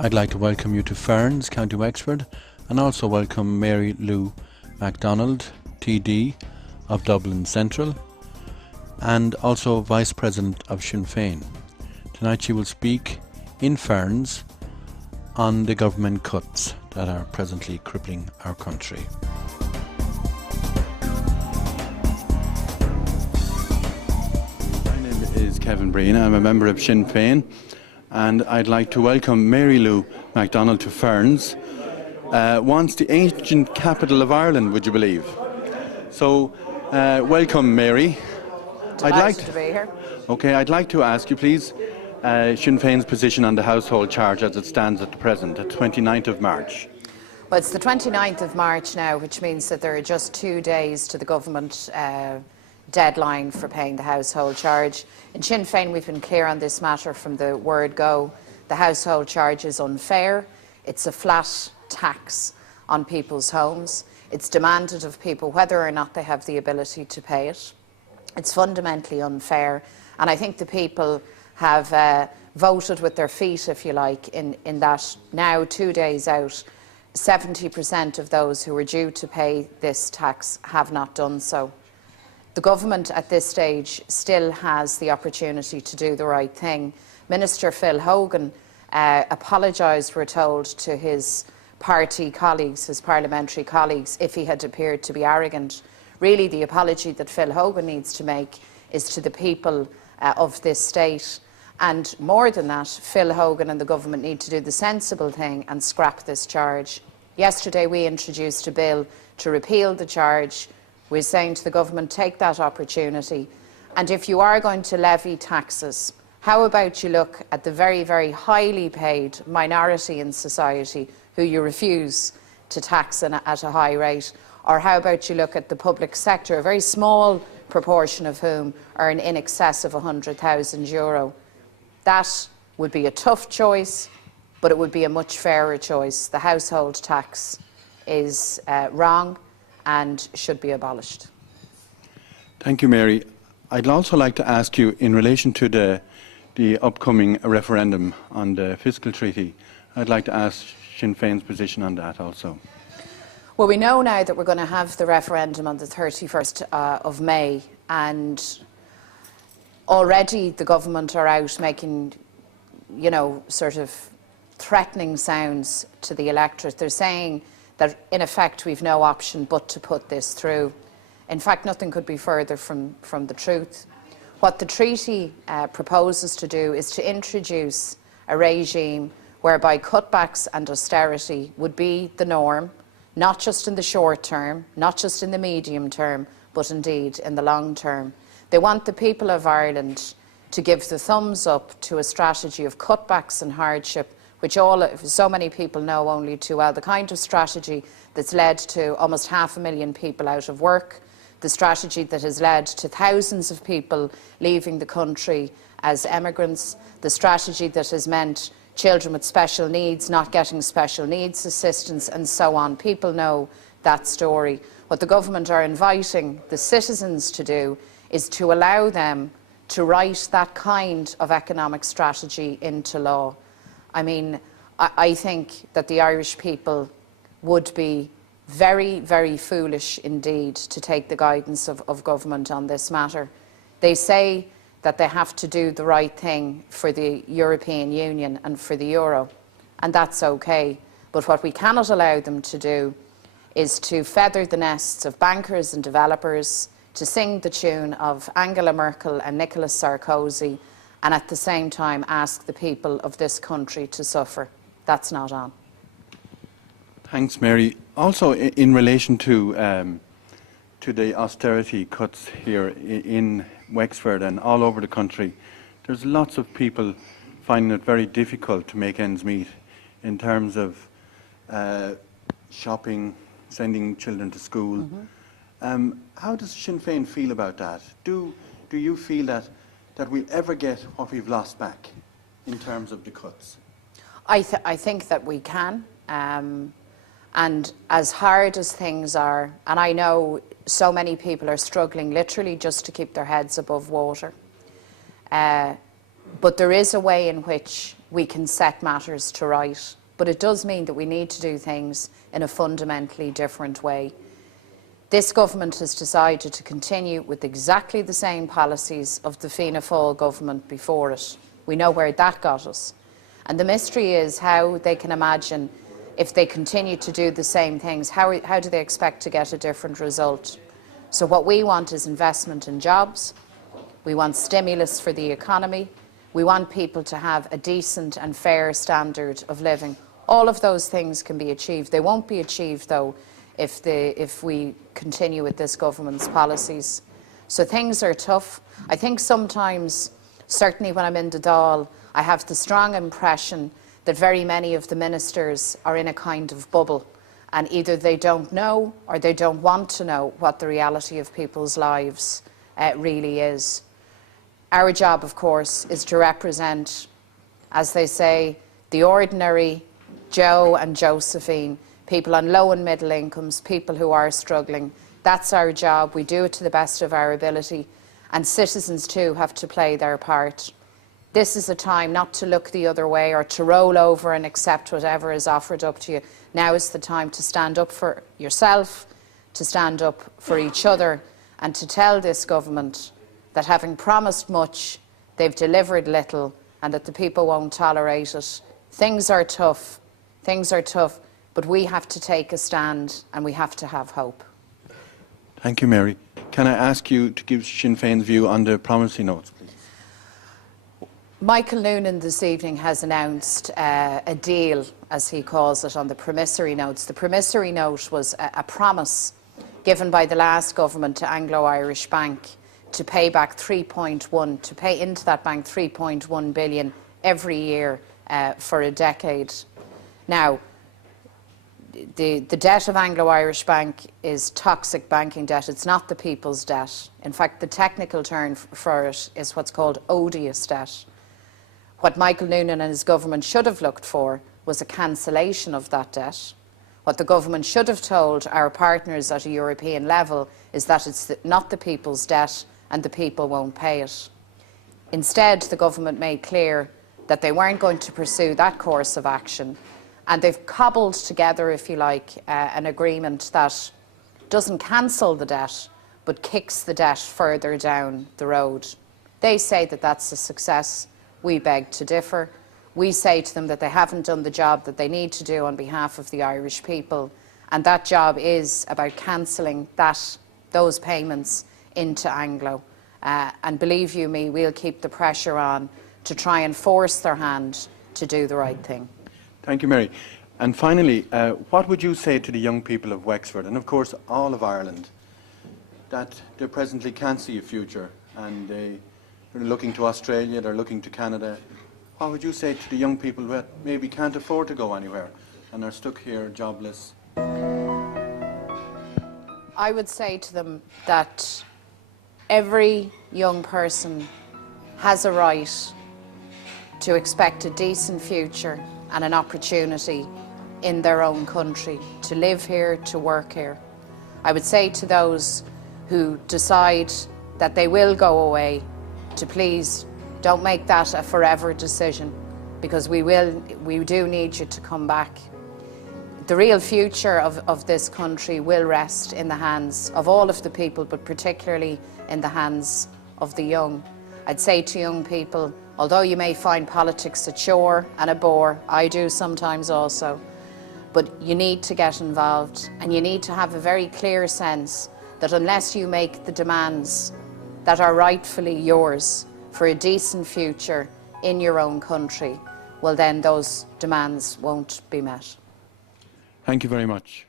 I'd like to welcome you to Ferns, County Wexford, and also welcome Mary Lou McDonald TD of Dublin Central, and also Vice President of Sinn Féin. Tonight she will speak in Ferns on the government cuts that are presently crippling our country. My name is Kevin Breen. I'm a member of Sinn Féin, and I'd like to welcome Mary Lou McDonald to Ferns, once the ancient capital of Ireland, would you believe? So, welcome, Mary. Delighted to be here. Okay, I'd like to ask you, please, Sinn Féin's position on the household charge as it stands at the present, the 29th of March. Well, it's the 29th of March now, which means that there are just 2 days to the government deadline for paying the household charge. In Sinn Féin, we've been clear on this matter from the word go. The household charge is unfair. It's a flat tax on people's homes. It's demanded of people whether or not they have the ability to pay it. It's fundamentally unfair, and I think the people have voted with their feet, if you like, in that now 2 days out, 70% of those who were due to pay this tax have not done so. The government at this stage still has the opportunity to do the right thing. Minister Phil Hogan apologised, we're told, to his party colleagues, his parliamentary colleagues, if he had appeared to be arrogant. Really, the apology that Phil Hogan needs to make is to the people of this state. And more than that, Phil Hogan and the government need to do the sensible thing and scrap this charge. Yesterday we introduced a bill to repeal the charge. We're saying to the government, take that opportunity. And if you are going to levy taxes, how about you look at the very, very highly paid minority in society who you refuse to tax at a high rate? Or how about you look at the public sector, a very small proportion of whom earn in excess of €100,000. That would be a tough choice, but it would be a much fairer choice. The household tax is wrong and should be abolished. Thank you, Mary. I'd also like to ask you, in relation to the upcoming referendum on the fiscal treaty, I'd like to ask Sinn Féin's position on that also. Well, we know now that we're going to have the referendum on the 31st of May, and already the government are out making, sort of threatening sounds to the electorate. They're saying that, in effect, we've no option but to put this through. In fact, nothing could be further from the truth. What the treaty proposes to do is to introduce a regime whereby cutbacks and austerity would be the norm, not just in the short term, not just in the medium term, but indeed in the long term. They want the people of Ireland to give the thumbs up to a strategy of cutbacks and hardship, which so many people know only too well, the kind of strategy that's led to almost 500,000 people out of work, the strategy that has led to thousands of people leaving the country as emigrants, the strategy that has meant children with special needs not getting special needs assistance, and so on. People know that story. What the government are inviting the citizens to do is to allow them to write that kind of economic strategy into law. I mean, I think that the Irish people would be very, very foolish indeed to take the guidance of government on this matter. They say that they have to do the right thing for the European Union and for the euro, and that's okay. But what we cannot allow them to do is to feather the nests of bankers and developers, to sing the tune of Angela Merkel and Nicolas Sarkozy, and at the same time ask the people of this country to suffer. That's not on. Thanks, Mary. Also, in relation to the austerity cuts here in Wexford and all over the country, there's lots of people finding it very difficult to make ends meet in terms of shopping, sending children to school. Mm-hmm. How does Sinn Féin feel about that? Do you feel that we'll ever get what we've lost back in terms of the cuts? I think that we can. And as hard as things are, and I know so many people are struggling literally just to keep their heads above water, but there is a way in which we can set matters to right. But it does mean that we need to do things in a fundamentally different way. This government has decided to continue with exactly the same policies of the Fianna Fáil government before it. We know where that got us. And the mystery is how they can imagine, if they continue to do the same things, how do they expect to get a different result? So what we want is investment in jobs. We want stimulus for the economy. We want people to have a decent and fair standard of living. All of those things can be achieved. They won't be achieved, though, if we continue with this government's policies. So things are tough. I think sometimes, certainly when I'm in the Dáil, I have the strong impression that very many of the ministers are in a kind of bubble, and either they don't know or they don't want to know what the reality of people's lives really is. Our job, of course, is to represent, as they say, the ordinary Joe and Josephine, people on low and middle incomes, people who are struggling. That's our job. We do it to the best of our ability. And citizens too have to play their part. This is a time not to look the other way or to roll over and accept whatever is offered up to you. Now is the time to stand up for yourself, to stand up for each other, and to tell this government that having promised much, they've delivered little, and that the people won't tolerate it. Things are tough, but we have to take a stand and we have to have hope. Thank you, Mary. Can I ask you to give Sinn Féin's view on the promissory notes, please? Michael Noonan this evening has announced a deal, as he calls it, on the promissory notes. The promissory note was a promise given by the last government to Anglo-Irish Bank to pay back to pay into that bank 3.1 billion every year for a decade. Now, the debt of Anglo-Irish Bank is toxic banking debt. It's not the people's debt. In fact, the technical term for it is what's called odious debt. What Michael Noonan and his government should have looked for was a cancellation of that debt. What the government should have told our partners at a European level is that it's not the people's debt and the people won't pay it. Instead, the government made clear that they weren't going to pursue that course of action, and they've cobbled together, if you like, an agreement that doesn't cancel the debt but kicks the debt further down the road. They say that that's a success. We beg to differ. We say to them that they haven't done the job that they need to do on behalf of the Irish people, and that job is about cancelling those payments into Anglo. And believe you me, we'll keep the pressure on to try and force their hand to do the right thing. Thank you, Mary. And finally, what would you say to the young people of Wexford, and of course all of Ireland, that they presently can't see a future and they're looking to Australia, they're looking to Canada? What would you say to the young people that maybe can't afford to go anywhere and are stuck here jobless? I would say to them that every young person has a right to expect a decent future and an opportunity in their own country, to live here, to work here. I would say to those who decide that they will go away to please don't make that a forever decision, because we do need you to come back. The real future of this country will rest in the hands of all of the people, but particularly in the hands of the young. I'd say to young people, although you may find politics a chore and a bore, I do sometimes also, but you need to get involved, and you need to have a very clear sense that unless you make the demands that are rightfully yours for a decent future in your own country, well then those demands won't be met. Thank you very much.